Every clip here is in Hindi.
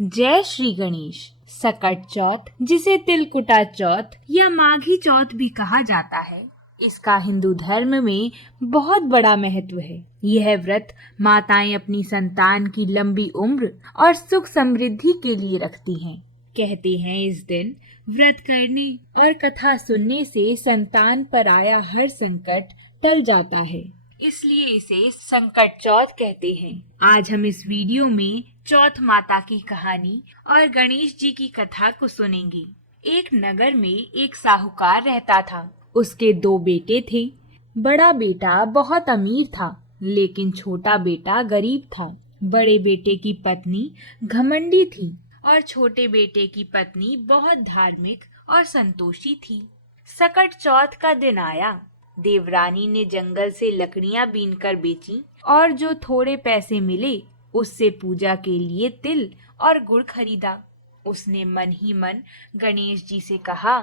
जय श्री गणेश। सकट चौथ, जिसे तिलकुटा चौथ या माघी चौथ भी कहा जाता है, इसका हिंदू धर्म में बहुत बड़ा महत्व है। यह व्रत माताएं अपनी संतान की लंबी उम्र और सुख समृद्धि के लिए रखती हैं। कहते हैं इस दिन व्रत करने और कथा सुनने से संतान पर आया हर संकट टल जाता है, इसलिए इसे संकट चौथ कहते हैं। आज हम इस वीडियो में चौथ माता की कहानी और गणेश जी की कथा को सुनेंगे। एक नगर में एक साहूकार रहता था। उसके 2 बेटे थे। बड़ा बेटा बहुत अमीर था, लेकिन छोटा बेटा गरीब था। बड़े बेटे की पत्नी घमंडी थी और छोटे बेटे की पत्नी बहुत धार्मिक और संतोषी थी। सकट चौथ का दिन आया। देवरानी ने जंगल से लकड़ियां बीनकर बेची और जो थोड़े पैसे मिले उससे पूजा के लिए तिल और गुड़ खरीदा। उसने मन ही मन गणेश जी से कहा,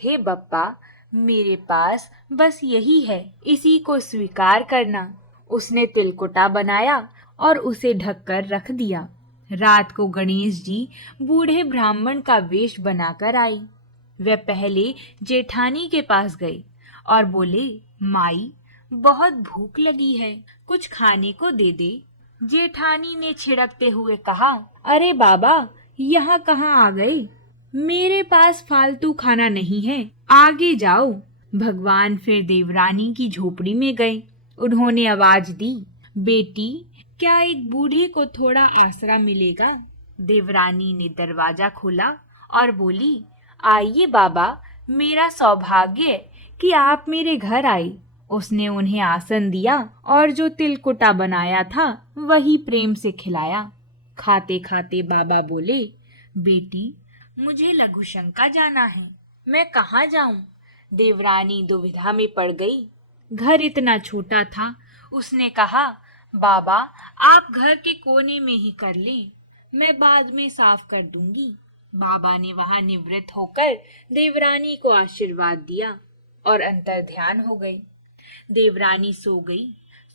हे बप्पा, मेरे पास बस यही है, इसी को स्वीकार करना। उसने तिलकुटा बनाया और उसे ढककर रख दिया। रात को गणेश जी बूढ़े ब्राह्मण का वेश बनाकर आई। वे पहले जेठानी के पास गए और बोले, माई, बहुत भूख लगी है, कुछ खाने को दे दे। जेठानी ने छिड़कते हुए कहा, अरे बाबा, यहाँ कहाँ आ गए? मेरे पास फालतू खाना नहीं है, आगे जाओ। भगवान फिर देवरानी की झोपड़ी में गए। उन्होंने आवाज दी, बेटी, क्या एक बूढ़ी को थोड़ा आसरा मिलेगा? देवरानी ने दरवाजा खोला और बोली, आइए बाबा, मेरा सौभाग्य है कि आप मेरे घर आए। उसने उन्हें आसन दिया और जो तिलकुटा बनाया था वही प्रेम से खिलाया। खाते खाते बाबा बोले, बेटी, मुझे लघुशंका जाना है, मैं कहाँ जाऊं? देवरानी दुविधा में पड़ गई। घर इतना छोटा था। उसने कहा, बाबा, आप घर के कोने में ही कर लें, मैं बाद में साफ कर दूंगी। बाबा ने वहां निवृत्त होकर देवरानी को आशीर्वाद दिया और अंतर ध्यान हो गई। देवरानी सो गई।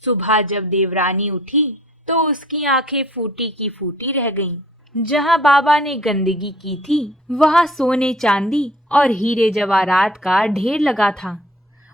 सुबह जब देवरानी उठी तो उसकी आंखें फूटी की फूटी रह गईं। जहां बाबा ने गंदगी की थी वहां सोने चांदी और हीरे जवाहरात का ढेर लगा था।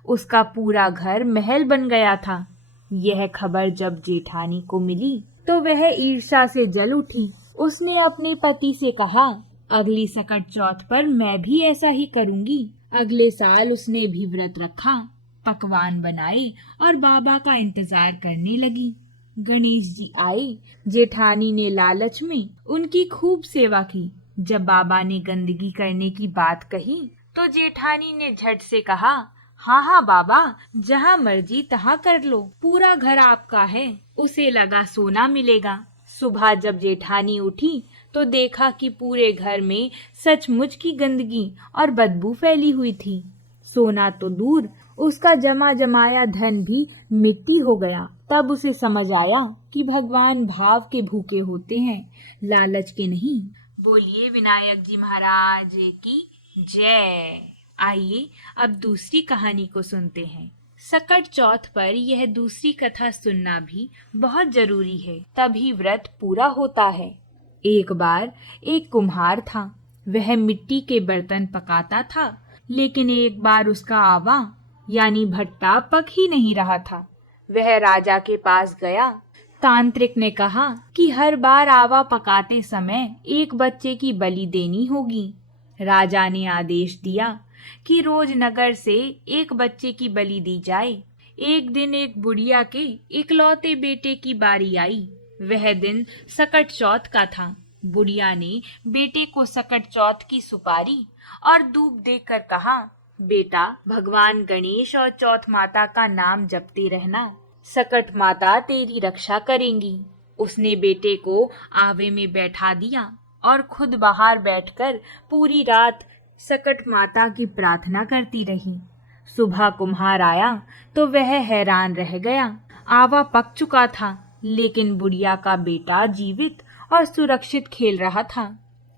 उसका पूरा घर महल बन गया था। यह खबर जब जेठानी को मिली तो वह ईर्ष्या से जल उठी। उसने अपने पति से कहा, अगली सकट चौथ पर मैं भी ऐसा ही करूंगी। अगले साल उसने भी व्रत रखा, पकवान बनाए और बाबा का इंतजार करने लगी। गणेश जी आए। जेठानी ने लालच में उनकी खूब सेवा की। जब बाबा ने गंदगी करने की बात कही तो जेठानी ने झट से कहा, हाँ हाँ बाबा, जहाँ मर्जी तहाँ कर लो, पूरा घर आपका है। उसे लगा सोना मिलेगा। सुबह जब जेठानी उठी तो देखा कि पूरे घर में सचमुच की गंदगी और बदबू फैली हुई थी। सोना तो दूर, उसका जमा जमाया धन भी मिट्टी हो गया। तब उसे समझ आया कि भगवान भाव के भूखे होते हैं, लालच के नहीं। बोलिए विनायक जी महाराज की जय। आइए अब दूसरी कहानी को सुनते हैं। सकट चौथ पर यह दूसरी कथा सुनना भी बहुत जरूरी है, तभी व्रत पूरा होता है। एक बार एक कुम्हार था। वह मिट्टी के बर्तन पकाता था, लेकिन एक बार उसका आवा यानी भट्टा पक ही नहीं रहा था। वह राजा के पास गया। तांत्रिक ने कहा कि हर बार आवा पकाते समय एक बच्चे की बलि देनी होगी। राजा ने आदेश दिया कि रोज नगर से एक बच्चे की बलि दी जाए। एक दिन एक बुढ़िया के इकलौते बेटे की बारी आई। वह दिन सकट चौथ का था। बुढ़िया ने बेटे को सकट चौथ की सुपारी और दूब देकर कहा, बेटा, भगवान गणेश और चौथ माता का नाम जपते रहना, सकट माता तेरी रक्षा करेंगी। उसने बेटे को आवे में बैठा दिया और खुद बाहर बैठकर पूरी रात सकट माता की प्रार्थना करती रही। सुबह कुम्हार आया तो वह हैरान रह गया। आवा पक चुका था, लेकिन बुढ़िया का बेटा जीवित और सुरक्षित खेल रहा था।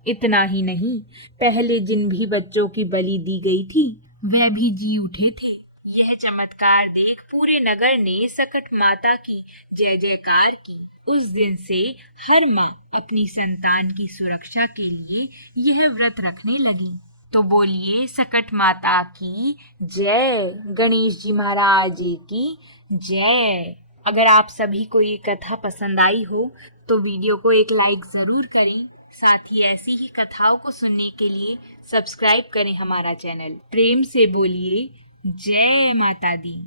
इतना ही नहीं, पहले जिन भी बच्चों की बलि दी गई थी वह भी जी उठे थे। यह चमत्कार देख पूरे नगर ने सकट माता की जय जयकार की। उस दिन से हर माँ अपनी संतान की सुरक्षा के लिए यह व्रत रखने लगी। तो बोलिए सकट माता की जय, गणेश जी महाराज जी की जय। अगर आप सभी को ये कथा पसंद आई हो तो वीडियो को एक लाइक जरूर करें। साथ ही ऐसी ही कथाओं को सुनने के लिए सब्सक्राइब करें हमारा चैनल। प्रेम से बोलिए जय माता दी।